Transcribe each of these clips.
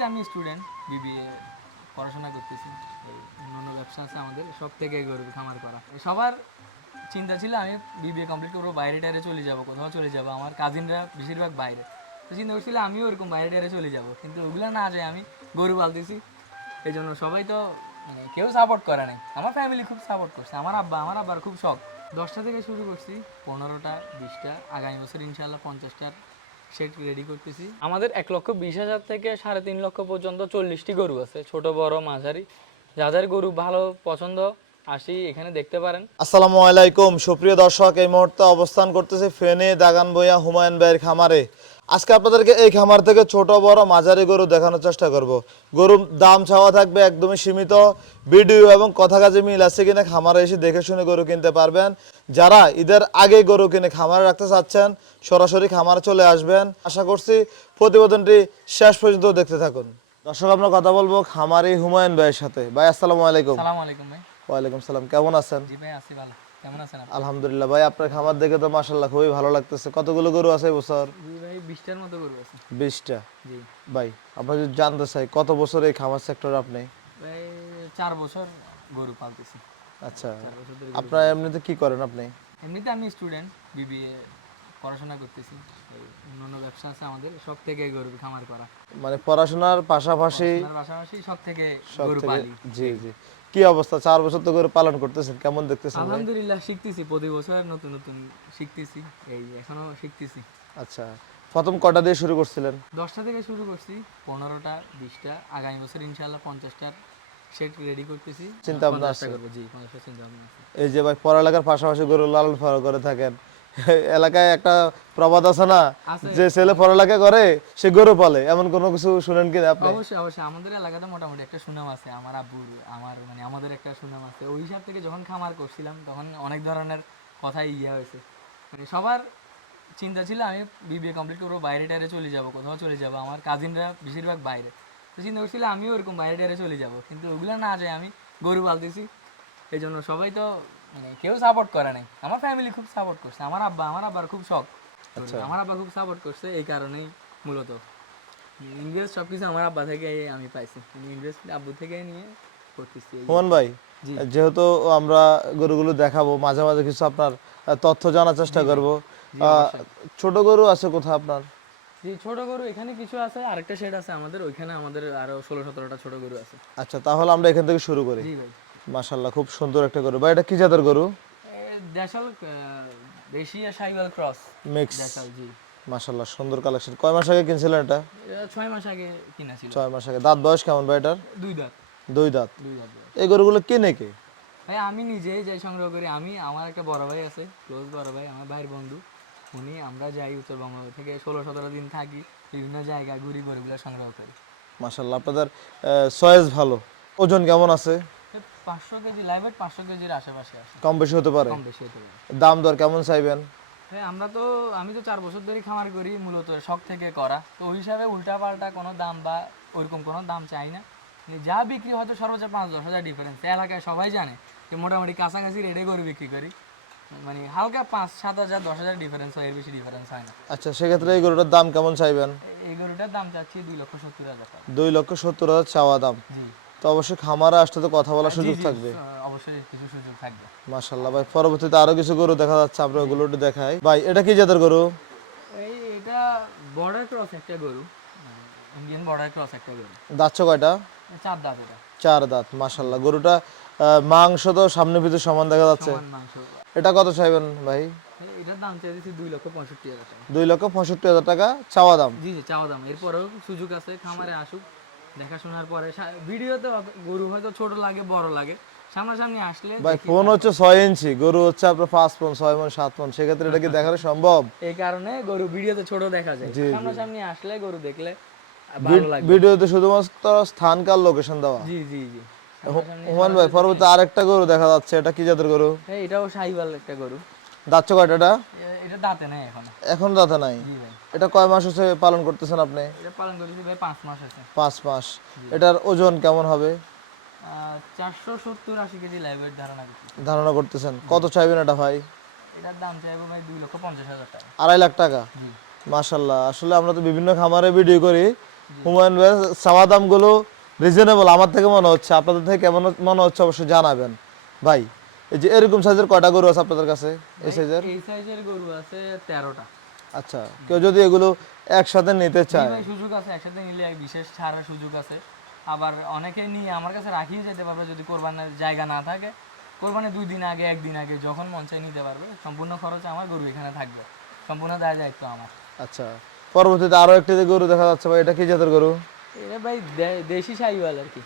এমনিতে আমি student, BBA পড়াশোনা করতেছি। অন্যান্য ব্যবসা আছে আমাদের, সব থেকে গরু খামার করা। সবার চিন্তা ছিল আমি বিবিএ কমপ্লিট করবো, বাইরে টাইরে চলে যাব, কোথাও চলে যাব। আমার কাজিনরা বেশিরভাগ বাইরে, তো চিন্তা করছিল আমিও ওরকম বাইরে টাইরে চলে যাব, কিন্তু ওগুলো না যায় আমি গরু পালতেছি। এই জন্য সবাই তো মানে কেউ সাপোর্ট করে নাই। আমার ফ্যামিলি খুব সাপোর্ট করছে, আমার আব্বার খুব শখ। 10টা থেকে শুরু করছি, 15টা 20টা, আগামী বছর ইনশাল্লাহ 50টার সেট রেডি করতেছি। আমাদের 1,20,000 থেকে 3.5 লক্ষ পর্যন্ত 40টি গরু আছে, ছোট বড় মাঝারি। যাদের গরু ভালো পছন্দ আসি এখানে দেখতে পারেন। আসসালামু আলাইকুম সুপ্রিয় দর্শক, এই মুহূর্তে অবস্থান করতেছি ফেনী দাগানভূঞা হুমায়ুন ভাইয়ের খামারে। আজকে আপনাদেরকে এই খামার থেকে ছোট বড় মাঝারি গরু দেখানোর চেষ্টা করব। গরুর দাম চাওয়া থাকবে একদমই সীমিত, ভিডিও এবং কথা কাজে মিল আছে কিনা খামারে এসে দেখে শুনে গরু কিনতে পারবেন। যারা ঈদের আগে গরু কিনে খামারে রাখতে চাচ্ছেন সরাসরি খামারে চলে আসবেন। আশা করছি প্রতিবেদনটি শেষ পর্যন্ত দেখতে থাকুন। দর্শক, আমরা কথা বলবো খামারি হুমায়ুন ভাইয়ের সাথে। ভাই আসসালামু আলাইকুম। আসসালামু আলাইকুম ভাই। ওয়ালাইকুম সালাম, কেমন আছেন? জি ভাই, আছি ভালো। কেমন আছেন আপনি? আলহামদুলিল্লাহ ভাই, আপনার খামার দেখে তো মাশাআল্লাহ খুবই ভালো লাগতেছে। কতগুলো গরু আছে এই বছর? জি ভাই, 20টার মতো গরু আছে। 20টা। জি ভাই আমরা যদি জানতে চাই কত বছর এই খামার সেক্টরে আপনি? ভাই, 4 বছর গরু পালতেছি। আচ্ছা, 4 বছর ধরে গরু আপনার এমনিতে কি করেন আপনি? এমনিতে আমি স্টুডেন্ট, বিবিএ পড়াশোনা করতেছি। এই অন্যান্য ব্যবসা আছে আমাদের, সব থেকে গরু খামার করা। মানে পড়াশোনার পাশাপাশি পড়াশোনার পাশাপাশি সব থেকে সব গরু থেকে? পালি। জি জি। কি অবস্থা, 4 বছর তো গরু পালন করতেছেন, কেমন দেখতেছেন ভাই? আলহামদুলিল্লাহ, শিখতেছি প্রতি বছর নতুন নতুন শিখতেছি। এই এখনো শিখতেছি। আচ্ছা, প্রথম কটা দিয়ে শুরু করছিলেন? 10টা থেকে শুরু করছি, 15টা 20টা, আগামী বছর ইনশাআল্লাহ 50টার সেট রেডি করতেছি। চিন্তা ভাবনা 50টা আছে? করবো, জি 50টা চিন্তা ভাবনা আছে। এই যে ভাই পড়ালেখার পাশাপাশি গরু লালন পালন করে থাকেন, এলাকায় একটা প্রবাদ আছে না, আছে। যে ছেলে পড়ালেখা করে সে গরু পালে, এমন কোনো কিছু শুনেন কি আপনি? অবশ্যই অবশ্যই, আমাদের এলাকাতে মোটামুটি একটা সুনাম আছে। আমার আব্বুর, আমার মানে আমাদের একটা সুনাম আছে। ওই হিসাব থেকে যখন খামার করছিলাম তখন অনেক ধরনের কথাই হয়েছে। মানে সবার চিন্তা ছিল আমি বিবিএ কমপ্লিট করবো, বাইরে টাইরে চলে যাব, কোথাও চলে যাব। আমার কাজিনরা বেশিরভাগ বাইরে, তো চিন্তা করছিল আমিও ওরকম বাইরে টাইরে চলে যাব, কিন্তু ওগুলো না যায় আমি গরু পালতেছি। এই জন্য সবাই তো মানে কেউ সাপোর্ট করে নাই। আমার ফ্যামিলি খুব সাপোর্ট করছে। আমার আব্বার খুব শখ। আমার আব্বা খুব সাপোর্ট করছে, এই কারণেই মূলত ইনভেস্ট সবকিছু আমার আব্বা থেকে আমি পাইছি। ইনভেস্ট আব্বু থেকে নিয়ে করতেছি। হুমান ভাই, জি যেহেতু আমরা গরুগুলো দেখাবো, মাঝে মাঝে কিছু আপনার তথ্য জানার চেষ্টা করব। জি অবশ্যই। ছোট গরু আছে কোথায় আপনার? জি, ছোট গরু এখানে কিছু আছে, আরেকটা শেড আছে আমাদের, ওইখানে আমাদের আরো 16-17টা ছোট গরু আছে। আচ্ছা, তাহলে আমরা এখান থেকে শুরু করি। জি ভাই। মাশাআল্লাহ, খুব সুন্দর একটা গরু। ভাই এটা কি জাতের গরু? দেশাল, দেশি আর সাহিওয়াল ক্রস। মিক্স। দেশাল, জি। মাশাআল্লাহ, সুন্দর কালেকশন। কয় মাস আগে কিনছিলেন এটা? এটা 6 মাস আগে কিনা ছিল। 6 মাস আগে। দাঁত বয়স কেমন ভাই এটার? 2 দাঁত। 2 দাঁত। 2 দাঁত বয়স। এই গরুগুলো কিনে কে? ভাই আমি নিজেই যাই সংগ্রহ করি। আমার একটা বড় ভাই আছে, ক্লোজ বড় ভাই, আমার ভাইয়ের বন্ধু। আমরা যাই উত্তরবঙ্গ থেকে, 16-17 দিন থাকি, বিভিন্ন জায়গায় ঘুরি, গরুগুলো সংগ্রহ করি। মাশাআল্লাহ, আপনাদের চয়েস ভালো। ওজন কেমন আছে? 500 কেজি লাইভেট, 500 কেজির আশেপাশে আসে। কম বেশি হতে পারে? কম বেশি হতে পারে। দাম দর কেমন চাইবেন? হ্যাঁ, আমি তো 4 বছর ধরে খামার করি, মূলত শখ থেকে করা। তো ওই হিসাবে উল্টাপাল্টা কোনো দাম বা ওইরকম কোনো দাম চাই না। যা বিক্রি হয়তো সর্বোচ্চ 5-10 হাজার ডিফারেন্স। এলাকায় সবাই জানে যে মোটামুটি কাছাকাছি রেটে গরু বিক্রি করি। মানে হালকা 5-7 হাজার 10 হাজার ডিফারেন্স হয়, এর বেশি ডিফারেন্স হয় না। আচ্ছা, সেক্ষেত্রে এই গরুটার দাম কেমন চাইবেন? এই গরুটার দাম চাচ্ছি 2,70,000 টাকা। 2,70,000 চাওয়া দাম। জি। তো অবশ্যই খামারে আসলে তো কথা বলার জি সুযোগ জি, থাকবে। অবশ্যই কিছু সুযোগ থাকবে। মাশাআল্লাহ ভাই, পরবর্তীতে আরো কিছু গরু দেখা যাচ্ছে, আমরা ওগুলো একটু দেখাই। ভাই এটা কি জাতের গরু? এটা বর্ডার ক্রস একটা গরু, ইন্ডিয়ান বর্ডার ক্রস একটা গরু। দাঁত কয়টা? 4 দাঁত এটা। 4 দাঁত। মাশাআল্লাহ, গরুটা মাংস তো সামনে পিছনে সমান দেখা যাচ্ছে। সমান মাংস। এটা কত চাইবেন ভাই? এটার দাম চাইছি 2,65,000 টাকা। 2,65,000 টাকা চাওয়া দাম। জি জি, চাওয়া দাম। এরপরেও সুযোগ আছে, খামারে আসুক, দেখাশোনার পরে। ভিডিওতে গরু হয়তো ছোট লাগে, বড় লাগে, সামনাসামনি আসলে ভাই দেখি ফোন হচ্ছে 6 ইঞ্চি, গরু হচ্ছে আপনার 5 মণ 6 মণ 7 মণ, সেক্ষেত্রে এটা কি দেখানো সম্ভব? এই কারণে গরু ভিডিওতে ছোট দেখা যায়, জি জি। সামনাসামনি আসলে গরু দেখলে ভালো লাগবে। ভিডিওতে শুধুমাত্র স্থানকাল লোকেশন দেওয়া। জি জি জি। হুমান ভাই, পরবর্তী আরেকটা গরু দেখা যাচ্ছে, এটা কি জাতের গরু? এটাও শাহিওয়াল একটা গরু। দাঁত কয়টা এটা? এটা দাঁতে নেই এখন। এখন দাঁতে নাই? জি ভাই। এটা কয় মাস হচ্ছে পালন করতেছেন আপনি? এটা পালন করেছি ভাই 5 মাস আছে। 5 মাস। এটার ওজন কেমন হবে? 470-80 কেজি লাইভের ধারণা করছি। ধারণা করতেছেন? কত চাইবেন এটা ভাই? এটার দাম চাইবো ভাই 2,50,000 টাকা। 2.5 লাখ টাকা। জি। মাশাআল্লাহ, আসলে আমরা তো বিভিন্ন খামারে ভিডিও করি, হুমায়ুন ভাই চাওয়া দামগুলো রিজনেবল আমার থেকে মনে হচ্ছে, আপনাদের থেকে কেমন মনে হচ্ছে অবশ্যই জানাবেন। ভাই এই যে এরকম সাইজের কয়টা গরু আছে আপনাদের কাছে? এই সাইজের এই সাইজের গরু আছে 13টা। আচ্ছা, কেউ যদি এগুলো একসাথে নিতে জি চায়? ভাই, সুযোগ আছে, একসাথে নিলে এক বিশেষ ছাড়ার সুযোগ আছে। আবার অনেকে নিয়ে আমার কাছে রাখিয়ে যেতে পারবে, যদি কোরবানির জায়গা না থাকে কোরবানির 2 দিন আগে 1 দিন আগে যখন মন চায় নিতে পারবে। সম্পূর্ণ খরচ আমার, গরু এখানে থাকবে, সম্পূর্ণ দায়িত্ব আমার। আচ্ছা, পরবর্তীতে আরো একটি যে গরু দেখা যাচ্ছে ভাই, এটা কি জাতের গরু? এটা ভাই দেশি শাহিওয়াল আর কি।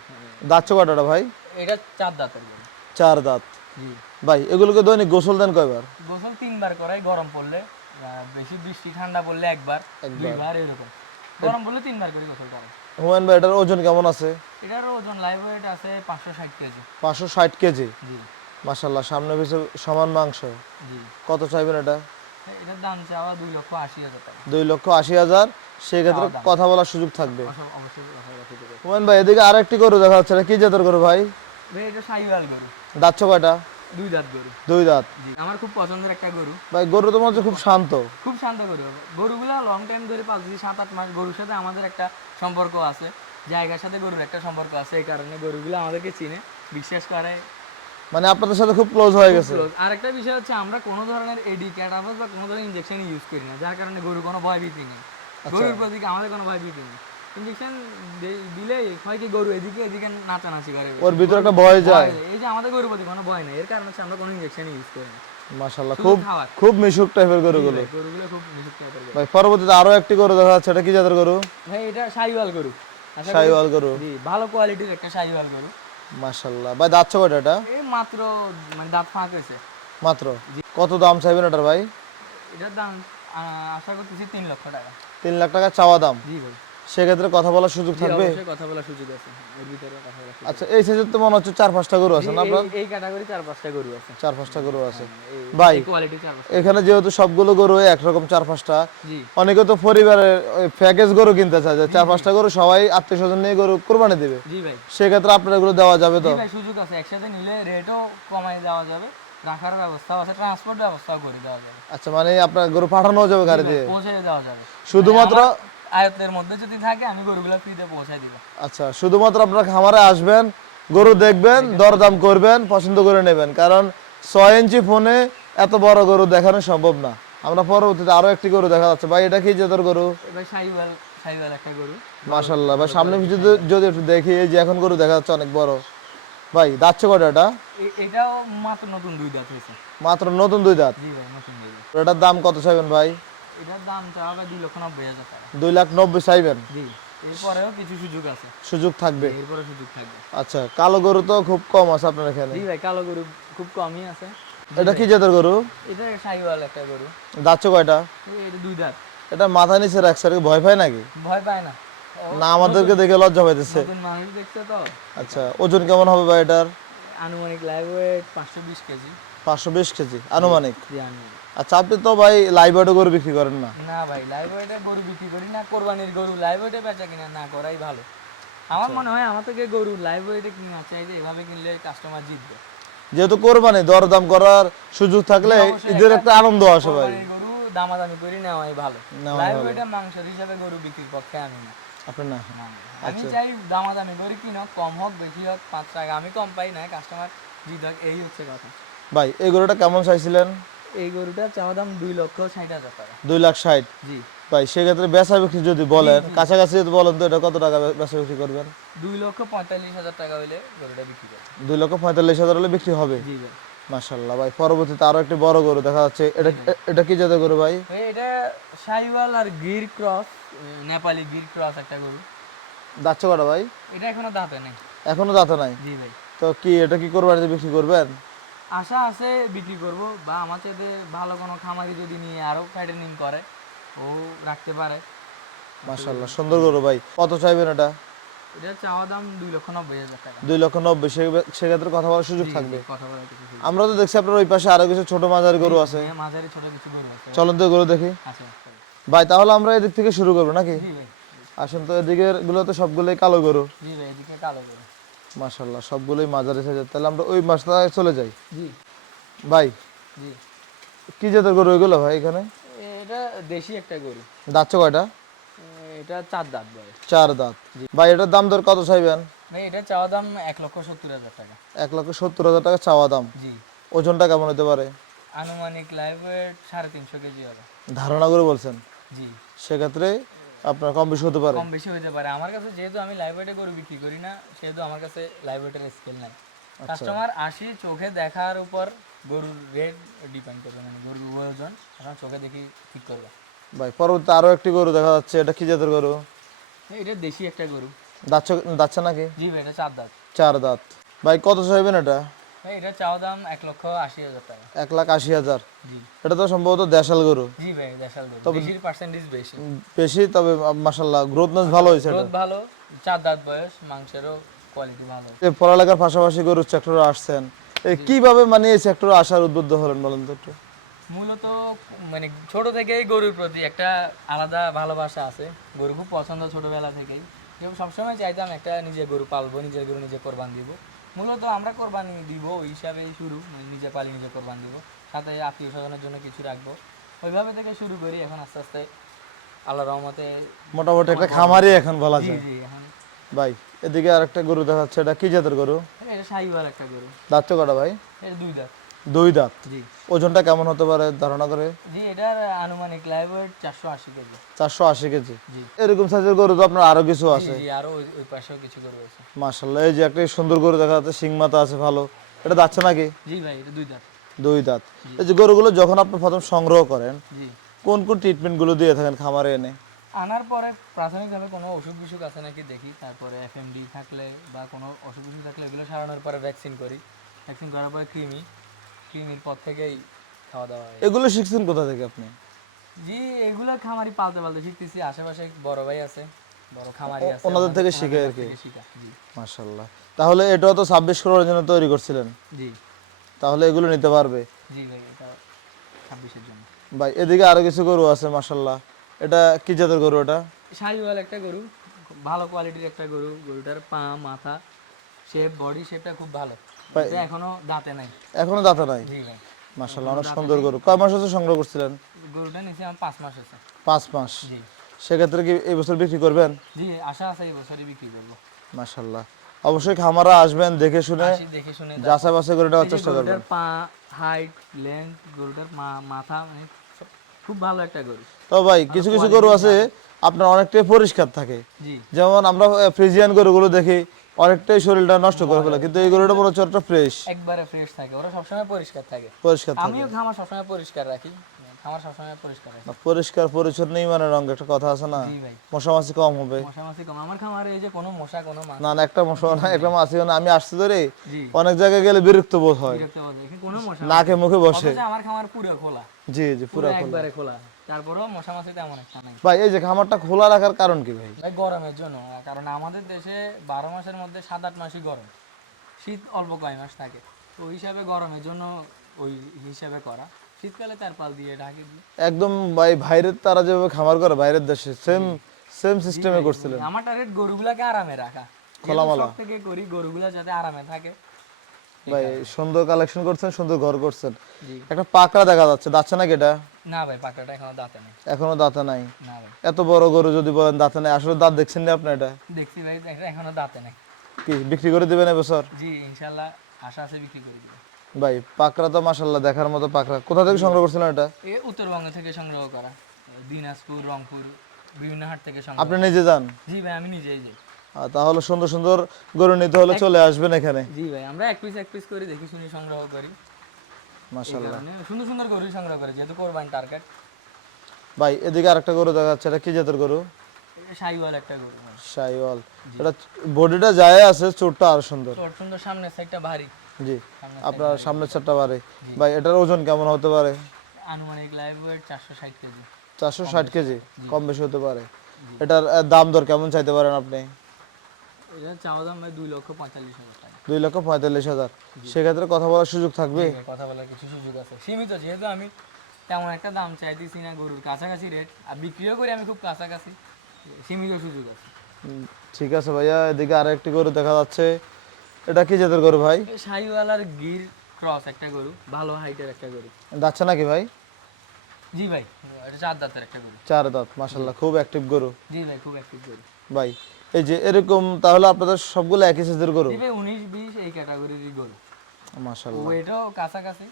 দাঁতছে কয়টা ভাই? এটা 4 দাঁতের গরু। 4 দাঁত। জি। ভাই এগুলোকে দৈনিক গোসল দেন কয়বার? গোসল 3 বার করাই, গরম পড়লে বেশি বৃষ্টি ঠান্ডা পড়লে 1 বার, 2 বার এরকম। গরম পড়লে 3 বার করে গোসল করাই। হুমায়ুন ভাই এটার ওজন কেমন আছে? এটার ওজন লাইভ ওয়েট আছে 560 কেজি। 560 কেজি। জি। মাশাআল্লাহ, সামনে পিছনে সমান মাংস। জি। কত চাইবেন এটা? এটার দাম চাওয়া 2,80,000 টাকা। 2,80,000। সেক্ষেত্রে চাওয়া দাম। কথা বলার সুযোগ থাকবে। অবশ্যই কথা বলতে হবে। হুমায়ুন ভাই এদিকে আরেকটি গরু দেখা যাচ্ছে, এটা কি জাতের গরু ভাই? ভাই এটা শাহিওয়াল গরু। দাঁতছে কয়টা? 2 দাঁত গরু। 2 দাঁত। জি, আমার খুব পছন্দের একটা গরু। ভাই গরু তো মনে হচ্ছে খুব শান্ত। খুব শান্ত গরু। গরুগুলা লং টাইম ধরে পালছি, 7-8 মাস। গরুর সাথে আমাদের একটা সম্পর্ক আছে, জায়গার সাথে গরুর একটা সম্পর্ক আছে। এই কারণে গরুগুলো আমাদেরকে চিনে, বিশ্বাস করে। মানে আপনাদের সাথে খুব ক্লোজ হয়ে গেছে। আর একটা বিষয় হচ্ছে, আমরা কোনো ধরনের এডি ক্যাটাফস বা কোনো ধরনের ইনজেকশন ইউজ করি না, যার কারণে গরু কোনো ভয়ভীতি নেই। গরুর প্রতি আমাদের কোনো ভয়ভীতি নেই। ইনজেকশন দিলে হয় কি, গরু এদিকে এদিকে নাচানাচি করে, ওর ভিতরে একটা ভয় যায়। এই যে আমাদের গরুর প্রতি কোনো ভয় নেই, এর কারণ হচ্ছে আমরা কোনো ইনজেকশন ইউজ করি না। মাশাআল্লাহ, খুব মিশুক টাইপের গরুগুলো। গরুগুলো খুব মিশুক টাইপের গরু। ভাই পরবর্তীতে আরো একটি গরু দেখা যাচ্ছে, এটা কি জাতের গরু? ভাই এটা শাহিওয়াল গরু। শাহিওয়াল গরু। জি, ভালো কোয়ালিটির একটা শাহিওয়াল গরু। মাশাআল্লাহ। ভাই দাঁতছে কয়টা এটা? এই মাত্র মানে দাঁত ফাঁক হয়েছে। মাত্র। কত দাম চাইবেন এটার ভাই? এটার দাম আশা করতেছি 3 লক্ষ টাকা। 3 লাখ টাকা চাওয়া দাম। জি ভাই। সেক্ষেত্রে কথা বলার সুযোগ জি, থাকবে? অবশ্যই কথা বলার সুযোগ আছে, এর ভিতরে কথা বলার সুযোগ আচ্ছা, এই সাইজের তো মনে হচ্ছে 4-5টা গরু আছে আছে। না আপনার? এই ক্যাটাগরি 4-5টা গরু আছে। 4-5টা গরু আছে। ভাই ভাই কোয়ালিটি 4-5টা। এখানে যেহেতু সবগুলো গরু একরকম 4-5টা, জি। অনেকে তো পরিবারের প্যাকেজ গরু কিনতে চায়, যে 4-5টা গরু সবাই আত্মীয় স্বজন নিয়ে গরু কোরবানি দিবে। জি ভাই। সেক্ষেত্রে আপনার এগুলো দেওয়া যাবে তো? জি ভাই, সুযোগ আছে, একসাথে নিলে রেটও কমাই দেওয়া যাবে, রাখার ব্যবস্থাও আছে, ট্রান্সপোর্ট ব্যবস্থাও করে দেওয়া যাবে। আচ্ছা, মানে আপনার গরু পাঠানো যাবে গাড়ি দিয়ে? পৌঁছে দেওয়া যাবে। শুধুমাত্র আয়ত্তের মধ্যে যদি থাকে, আমি গরুগুলো ফ্রিতে পৌঁছাই দিব। আচ্ছা, শুধুমাত্র আপনার খামারে আসবেন, গরু দেখবেন, দরদাম করবেন, পছন্দ করে নেবেন, কারণ 6 ইঞ্চি ফোনে এত বড় গরু দেখানো সম্ভব না। আমরা পরবর্তীতে আরো একটি গরু দেখা যাচ্ছে, ভাই এটা কি জাতের গরু? এবার শাহিওয়াল একটা গরু। মাশাআল্লাহ। ভাই সামনে পিছনে যদি একটু দেখি, এই যে এখন গরু দেখা যাচ্ছে অনেক বড়। ভাই দাঁতছে কয়টা এটা? এটাও মাত্র নতুন 2 দাঁত হয়েছে। মাত্র নতুন 2 দাঁত। জি ভাই, নতুন 2 দাঁত। এটার দাম কত চাইবেন ভাই? এটার দাম চাওয়া 2,90,000 টাকা। 2,90,000 চাইবেন? জি। এরপরেও কিছু সুযোগ আছে। সুযোগ থাকবে? এরপরে সুযোগ থাকবে। আচ্ছা, কালো গরু তো খুব কম আছে আপনার এখানে। জি ভাই, কালো গরু খুব কমই আছে। এটা কি জাতের গরু? এটা শাহিওয়াল একটা গরু। দাঁতছে কয়টা? এটা 2 দাঁত। এটা মাথা নিচে রাখছে, আর কি ভয় পায় নাকি? ভয় পায় না। না, আমাদেরকে দেখে লজ্জা পাইতেছে। নতুন মানুষ দেখছে তো। আচ্ছা, ওজন কেমন হবে ভাই এটার? আনুমানিক লাইভ ওয়েট 520 কেজি। 520 কেজি আনুমানিক। জি, আনুমানিক। আচ্ছা, আপনি তো ভাই লাইভ ওয়েটে গরু বিক্রি করেন না? না ভাই, লাইভ ওয়েটে গরু বিক্রি করি না। কোরবানির গরু লাইভ ওয়েটে বেচা কিনা না করাই ভালো। আমার মনে হয় আমার থেকে গরু লাইভ ওয়েটে কিনা চাইলে এভাবে কিনলে কাস্টমার জিতবে। যেহেতু কোরবানি, দরদাম করার সুযোগ থাকলে অবশ্যই ঈদের একটা আনন্দ আসে ভাই। কোরবানির গরু দামাদামি করে নেওয়াই ভালো। লাইভ ওয়েটে মাংসের হিসাবে গরু বিক্রির পক্ষে আমি না। আপনি না? আমি চাই দামাদামি করে কিনো, কম হোক বেশি হোক 5 টাকা আমি কম পাই না, কাস্টমার জিত হোক, এই হচ্ছে কথা। ভাই এই গরুটা কেমন চাইছিলেন? এই গরুটার চাওয়া দাম 2,60,000 টাকা। 2,60,000। জি। ভাই সেক্ষেত্রে বেচা বিক্রি যদি বলেন, কাছাকাছি যদি বলেন, তো এটা কত টাকা বেচা বিক্রি করবেন? 2,45,000 টাকা হইলে গরুটা বিক্রি করব। 2,45,000 হলে বিক্রি হবে? জি ভাই। মাশাআল্লাহ। ভাই পরবর্তীতে আরো একটি বড় গরু দেখা যাচ্ছে, এটা কি জাতের গরু ভাই? এটা শাহিওয়াল আর গির ক্রস, নেপালি গির ক্রস একটা গরু। দাঁতছে কটা ভাই? এটা এখনো দাঁতে নেই। এখনো দাঁতে নাই? জি ভাই। তো কি এটা কি কোরবানিতে বিক্রি করবেন? আশা আছে বিক্রি করব, বা আমার চাইতে ভালো কোনো খামারি যদি নিয়ে আরো ফ্যাটেনিং করে ও রাখতে পারে। মাশাআল্লাহ, সুন্দর গরু ভাই। কত চাইবেন এটা? এটা চাওয়া দাম 2,90,000 টাকা। 2,90,000। সেক্ষেত্রে কথা বলার সুযোগ থাকবে? কথা বলার কিছু সুযোগ। আমরা তো দেখছি আপনার ওই পাশে আরো কিছু ছোট মাঝারি গরু আছে। মাঝারি ছোট কিছু গরু আছে। চলুন তো গরু দেখি। আচ্ছা। ভাই তাহলে আমরা এদিক থেকে শুরু করবো নাকি? জি ভাই। আসুন তো, এদিকের গুলো তো সবগুলোই কালো গরু। জি ভাই, এদিকে কালো গরু। মাশাআল্লাহ, সবগুলোই মাঝারি সাইজের। তাহলে আমরা ওই মাছটায় চলে যাই। জি। ভাই জি। কি জাতের গরু এগুলো ভাই এখানে? এটা দেশি একটা গরু। দাঁতছে কয়টা? এটা 4 দাঁত বয়স। চার দাঁত। ভাই এটার দাম দর কত চাইবেন? ভাই এটা চাওয়া দাম 1,70,000 টাকা। 1,70,000 টাকা চাওয়া দাম। জি। ওজনটা কেমন হতে পারে? আনুমানিক লাইভ ওয়েট 350 কেজি হবে। ধারণা করে বলছেন, জি। সেক্ষেত্রে আপনার কম বেশি হতে পারে। কম বেশি হতে পারে। আমার কাছে যেহেতু আমি লাইভ ওয়েটে গরু বিক্রি করি না, সেহেতু আমার কাছে লাইভ ওয়েটের স্কেল নাই। কাস্টমার আসি চোখে দেখার উপর গরুর রেট ডিপেন্ড করবে, মানে গরুর ওজন এখন চোখে দেখি ঠিক করবে। ভাই পরবর্তী আরো একটি গরু দেখা যাচ্ছে, এটা কি জাতের গরু? এটা দেশি একটা গরু। দাচ্ছে নাকি? জি ভাই, এটা 4 দাঁত। চার দাঁত। ভাই কত চাইবেন এটা? ভাই এটা চাওয়া দাম 1,80,000 টাকা। 1,80,000। জি। এটা তো সম্ভবত দেশাল গরু। জি ভাই, দেশাল গরু। দেশির পার্সেন্টেজ বেশি। বেশি, তবে মাশাল্লাহ গ্রোথনেস ভালো হয়েছে এটা। গ্রোথ ভালো, 4 দাঁত বয়স, মাংসেরও কোয়ালিটি ভালো। এই পড়ালেখার পাশাপাশি গরুর সেক্টরে আসছেন, কিভাবে মানে এই সেক্টরে আসার উদ্বুদ্ধ হলেন বলেন তো একটু? মূলত মানে ছোট থেকেই গরুর প্রতি একটা আলাদা ভালোবাসা আছে। গরু খুব পছন্দ ছোটবেলা থেকেই। কেউ সবসময় চাইতাম একটা নিজে গরু পালবো, নিজের গরু নিজে কোরবান দিব। মূলত আমরা কোরবানি দিব ওই হিসাবেই শুরু, মানে নিজে পালি নিজে কোরবান দিব, সাথে আত্মীয় স্বজনের জন্য কিছু রাখবো। ওইভাবে থেকে শুরু করি, এখন আস্তে আস্তে আল্লাহ রহমতে মোটামুটি একটা খামারই এখন বলা জি যায়। জি এখন ভাই এদিকে আরেকটা গরু দেখা যাচ্ছে, এটা কি জাতের গরু? এটা শাহিওয়াল একটা গরু। দাঁত কটা ভাই? এটা 2 দাঁত। দুই দাঁত। জি। ওজনটা কেমন হতে পারে ধারণা করে? জি, এটার আনুমানিক লাইভ ওয়েট 480 কেজি। 480 কেজি। জি। এরকম সাইজের গরু তো আপনার আরো কিছু জি আছে। জি, আরো ওই পাশেও কিছু গরু আছে। মাশাল্লাহ, এই যে একটা সুন্দর গরু দেখা যাচ্ছে, শিং মাথা আছে ভালো, এটা যাচ্ছে নাকি? জি ভাই, এটা 2 দাঁত। দুই দাঁত। এই যে গরুগুলো যখন আপনি প্রথম সংগ্রহ করেন, জি। কোন কোন ট্রিটমেন্ট গুলো দিয়ে থাকেন খামারে এনে? আনার পরে প্রাথমিকভাবে কোনো অসুখ বিসুখ আছে নাকি দেখি, তারপরে এফএমডি থাকলে বা কোনো অসুখ বিসুখ থাকলে এগুলো সারানোর পরে ভ্যাকসিন করি। ভ্যাকসিন করার পরে কৃমির পর থেকেই খাওয়া দাওয়া হয়। এগুলো শিখছেন কোথা থেকে আপনি? জি, এগুলো খামারি পালতে পালতে শিখতেছি। আশেপাশে বড় ভাই আছে, বড় খামারি আছে, ওনাদের থেকে ওনাদের শিখে আর কাছ কি। থেকে শিখা। জি। মাশাল্লাহ। তাহলে এটাও তো 26 করোড়ের জন্য তৈরি করছিলেন, জি। তাহলে এগুলো নিতে পারবে। জি ভাই, এটা 26-এর জন্য। ভাই এদিকে আরো কিছু গরু আছে মাশাল্লাহ, এটা কি জাতের গরু এটা? শাহিওয়াল একটা গরু, খুব ভালো কোয়ালিটির একটা গরু। গরুটার পা, মাথা, শেপ, বডি শেপটা খুব ভালো। এটা এখনো দাঁতে নাই। এখনো দাঁতে নাই? জি ভাই। মাশাল্লাহ, অনেক সুন্দর গরু। কয় মাস হচ্ছে সংগ্রহ করছিলেন? গরুটা নিচে আমার 5 মাস আছে। 5 মাস। জি। সেক্ষেত্রে কি এই বছর বিক্রি করবেন? জি, আশা আছে এই বছরই বিক্রি করবো। মাশাল্লাহ, অবশ্যই খামারা আসবেন, দেখে শুনে আসি, দেখে শুনে যাচাই বাছাই করে নেওয়ার এই যে চেষ্টা করবেন। গরুটার পা, হাইট, লেন্থ, গরুটার মাথা, মানে খুব ভালো একটা গরু। তো ভাই কিছু কিছু গরু আছে আপনার অনেকটাই পরিষ্কার থাকে, জি। যেমন আমরা ফ্রিজিয়ান গরুগুলো দেখি অনেকটাই শরীরটা নষ্ট করে ফেলে, কিন্তু এই গরুটা মনে হচ্ছে একটা ফ্রেশ, একবারে ফ্রেশ থাকে, ওরা সবসময় পরিষ্কার থাকে। পরিষ্কার থাকে। আমিও খামার সবসময় পরিষ্কার রাখি, খামার সবসময় পরিষ্কার রাখি। পরিষ্কার পরিচ্ছন্নই মানে রঙ, একটা কথা আছে না, জি ভাই। মশা মাছি কম হবে। মশা মাছি কম আমার খামারে, এই যে কোনো মশা কোনো মাছি। না না, একটা মশা না, একটা মাছি না, আমি আসছি ধরে জি। অনেক জায়গায় গেলে বিরক্ত বোধ হয়, বিরক্ত বোধ হয়, কোনো মশা নাকে মুখে বসে। অথচ আমার খামার পুরো খোলা। জি জি, পুরো পুরা খোলা। একবারে খোলা, তারপরেও মশা মাছি তেমন একটা নাই। ভাই এই যে খামারটা খোলা রাখার কারণ কি ভাই? ভাই গরমের জন্য, কারণ আমাদের দেশে 12 মাসের মধ্যে 7-8 মাসই গরম, শীত অল্প কয় মাস থাকে। তো ওই হিসাবে গরমের জন্য ওই হিসাবে করা, শীতকালে তারপাল দিয়ে ঢাকে দিই। একদম ভাই, বাইরের তারা যেভাবে খামার করে বাইরের দেশে সেম সেম সিস্টেমে করছিলেন। আমার টার্গেট গরুগুলাকে আরামে রাখা, খোলামেলা। সব থেকে করি গরুগুলা যাতে আরামে থাকে। ভাই সুন্দর কালেকশন করছেন, সুন্দর ঘর করছেন। জি। একটা পাকড়া দেখা যাচ্ছে, দাচ্ছে নাকি এটা? না ভাই, পাকড়াটা এখনো দাঁতে নেই। এখনো দাঁতে নাই? না ভাই। এত বড় গরু যদি বলেন দাঁতে নাই, আসলে দাঁত দেখছেন না আপনি? এটা দেখছি ভাই, এটা এখনো দাঁতে নেই। কি বিক্রি করে দিবেন এবছর? জি, ইনশাল্লাহ আশা আছে বিক্রি করে দিব। ভাই পাকড়া তো মাশাআল্লাহ দেখার মতো পাকড়া। কোথা থেকে সংগ্রহ করছিলেন এটা? এ উত্তরবঙ্গ থেকে সংগ্রহ করা, দিনাজপুর, রংপুর, বিভিন্ন হাট থেকে সংগ্রহ। আপনি নিজে যান? জি ভাই, আমি নিজেই যাই। তাহলে সুন্দর সুন্দর গরু নিতে হলে চলে আসবেন এখানে। জি ভাই, আমরা এক পিস করে দেখি শুনি সংগ্রহ করি। এই মাশাআল্লাহ। কারণে সুন্দর সুন্দর গরু সংগ্রহ করি, যেহেতু কোরবানি টার্গেট। ভাই এদিকে আরেকটা গরু দেখা যাচ্ছে, এটা কি জাতের গরু? এটা শাহিওয়াল একটা গরু ভাই। শাইওয়াল। এটা বডিটা যায় আছে, চোটটা আর সুন্দর। চোট সুন্দর, সামনের সাইডটা ভারী। জি, সামনের আপনার সামনের চারটা বারে। ভাই এটার ওজন কেমন হতে পারে? আনুমানিক লাইভ ওয়েট 460 কেজি। 460 কেজি, কম বেশি হতে পারে। এটার দাম দর কেমন চাইতে পারেন আপনি? এটা চাওয়া দাম ভাই 2,45,000 টাকা। 2,45,000। সেক্ষেত্রে কথা বলার সুযোগ থাকবে? জি ভাই, কথা বলার কিছু সুযোগ আছে, সীমিত, যেহেতু আমি তেমন একটা দাম চাইতেছি না, গরুর কাছাকাছি রেট, আর বিক্রিও করি আমি খুব কাছাকাছি, সীমিত সুযোগ আছে। ঠিক আছে ভাইয়া, এদিকে আরেকটি গরু দেখা যাচ্ছে, এটা কি জাতের গরু ভাই? শাহিওয়াল আর গির ক্রস একটা গরু, ভালো হাইটের একটা গরু। যাচ্ছে নাকি ভাই? জি ভাই, এটা 4 দাঁতের একটা গরু। 4 দাঁত, মাশাআল্লাহ খুব অ্যাক্টিভ গরু। জি ভাই, খুব অ্যাক্টিভ গরু। ভাই এই যে এরকম, তাহলে আপনাদের সবগুলো একই সাইজের গরু? দিবে 19-20 এই ক্যাটাগরিরই গরু, মাশাআল্লাহ। ওয়েটও কাছাকাছি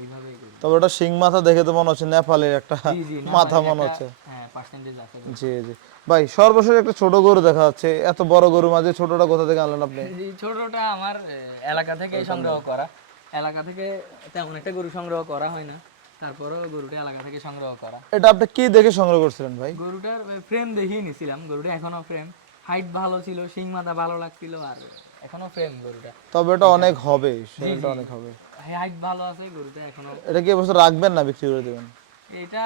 এইভাবেই গরু। তবে ওটা শিং মাথা দেখে তো মনে হচ্ছে নেপালের একটা জি জি না মাথা মানে মনে একটা হচ্ছে। হ্যাঁ পার্সেন্টেজ আছে। জি জি ভাই, সর্বশেষ একটা ছোট গরু দেখা যাচ্ছে, এত বড় গরু মাঝে ছোটটা কোথা থেকে আনলেন আপনি? এই ছোটটা আমার এলাকা থেকে সংগ্রহ করা, এলাকা থেকে তেমন একটা গরু সংগ্রহ করা হয় না, তারপরেও গরুটা এলাকা থেকে সংগ্রহ করা। এটা আপনি কি দেখে সংগ্রহ করছিলেন ভাই? গরুটার ফ্রেম দেখিয়ে নিছিলাম, গরুটা এখনো ফ্রেম, হাইট ভালো ছিল, শিং মাথা ভালো লাগছিল, আর এখনো ফ্রেম গরুটা। তবে এটা অনেক হবে, সেটা অনেক হবে। হাইট ভালো আছে গরুটা এখনো। এটা কি এবছর রাখবেন না বিক্রি করে দেবেন? এটা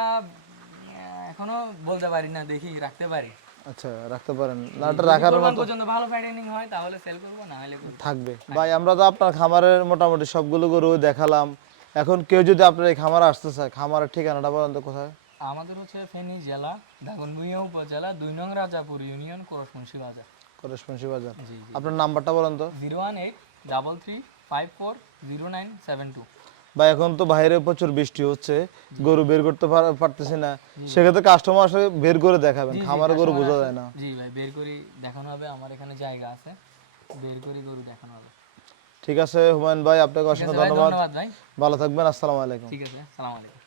এখনো বলতে পারি না, দেখি রাখতে পারি। আচ্ছা, রাখতে পারেন না? এটা যদি রাখার কোরবান মতো পর্যন্ত ভালো ফাইটিং হয় তাহলে সেল করবো, না হলে করবো। থাকবে। ভাই আমরা তো আপনার খামারের মোটামুটি সবগুলো গরু দেখালাম, এখন কেউ যদি আপনার এই খামারে আসতে চায়, খামারের ঠিকানাটা বলেন তো কোথায়? আমাদের হচ্ছে ফেনী জেলা, দাগনভূঞা উপজেলা, 2 নং রাজাপুর ইউনিয়ন, করশমুন্সি বাজার। করশমুন্সি বাজার। জি জি। আপনার নাম্বারটা বলেন তো। 01833540972। ভাই এখন তো বাইরে প্রচুর বৃষ্টি হচ্ছে, গরু বের করতে পারতেছি না, সেক্ষেত্রে কাস্টমার আসলে বের করে দেখাবেন, খামারে গরু বোঝা যায় না। জি ভাই, বের করি দেখানো হবে, আমার এখানে জায়গা আছে, বের করি গরু দেখানো হবে। ঠিক আছে হুমায়ুন ভাই, আপনাকে অসংখ্য ধন্যবাদ। ধন্যবাদ ভাই। ভালো থাকবেন, আসসালামু আলাইকুম। ঠিক আছে, আসসালামু আলাইকুম।